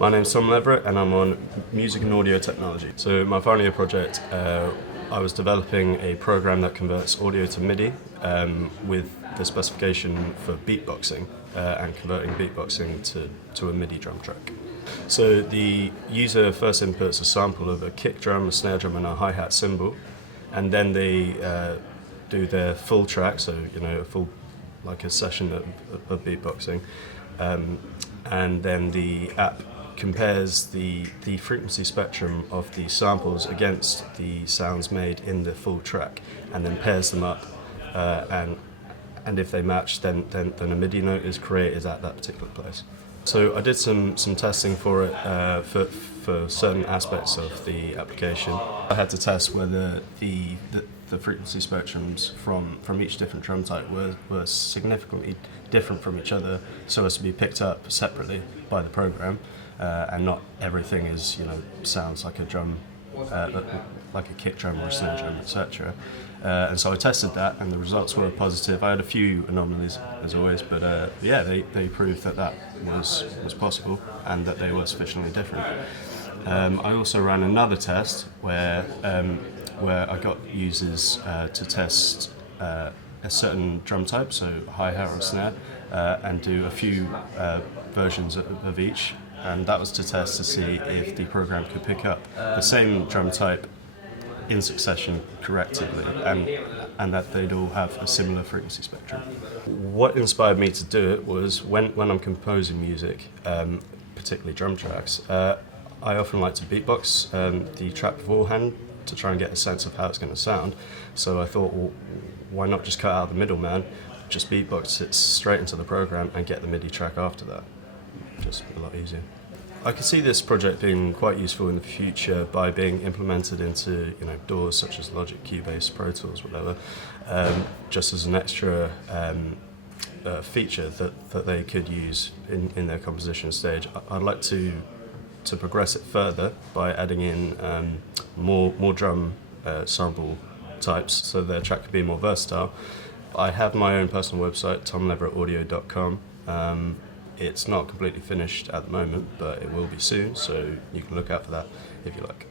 My name's Tom Leverett and I'm on Music and Audio Technology. So my final year project, I was developing a program that converts audio to MIDI with the specification for beatboxing and converting beatboxing to a MIDI drum track. So the user first inputs a sample of a kick drum, a snare drum and a hi-hat cymbal, and then they do their full track, so a full, like a session of beatboxing, and then the app compares the frequency spectrum of the samples against the sounds made in the full track, and then pairs them up, and if they match, then a MIDI note is created at that particular place. So I did some testing for it for certain aspects of the application. I had to test whether the frequency spectrums from each different drum type were significantly different from each other, so as to be picked up separately by the program, and not everything is sounds like a drum, like a kick drum or a snare drum, etc. And so I tested that, and the results were positive. I had a few anomalies, as always, but they proved that was possible and that they were sufficiently different. I also ran another test where I got users to test a certain drum type, so hi-hat or snare, and do a few versions of each, and that was to test to see if the program could pick up the same drum type in succession correctively, and that they'd all have a similar frequency spectrum. What inspired me to do it was when I'm composing music, particularly drum tracks, I often like to beatbox the track beforehand to try and get a sense of how it's going to sound. So I thought, well, why not just cut out the middleman, just beatbox it straight into the program and get the MIDI track after that. Just a lot easier. I could see this project being quite useful in the future by being implemented into DAWs such as Logic, Cubase, Pro Tools, whatever, just as an extra feature that they could use in their composition stage. I'd like to progress it further by adding in more drum sample types so their track could be more versatile. I have my own personal website, tomleverettaudio.com. It's not completely finished at the moment, but it will be soon, so you can look out for that if you like.